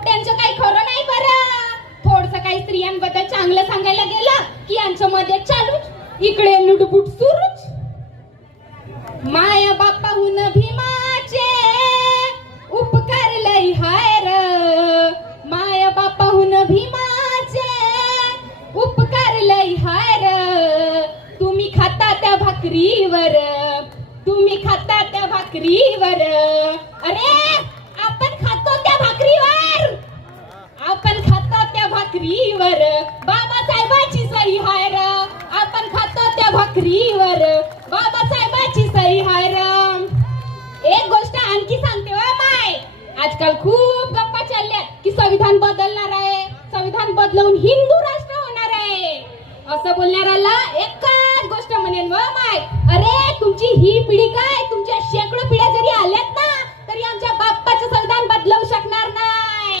पोट्ट्यांचं काही खरं नाही बरं. थोडस काही स्त्रियांबद्दल चांगलं सांगायला गेलं की यांच्यामध्ये चालूच, इकडे लुडबुड सुरूच. माया बापाहून भीमाचे उपकार लई हाय र, माया बापाहून भीमाचे उपकार लई हाय र. तुम्ही खाता त्या भाकरीवर, तुम्ही खाता त्या भाकरीवर. अरे आपण खातो त्या भाकरीवर, आपण खातो त्या भाकरीवर. बाबासाहेबाची सही हाय र, आपण खातो त्या भाकरीवर. बाबासाहेबाची सही हाय र. एक गोष्ट आणखी सांगते वा माय, आजकाल खूप गप्पा चालल्या की संविधान बदलणार आहे, संविधान बदलवून हिंदू राष्ट्र होणार आहे. असं बोलणाऱ्याला एकच गोष्ट म्हणेन व माय, अरे तुमची ही पिढी काय, तुमच्या शेकडो पिढ्या जरी आल्यात ना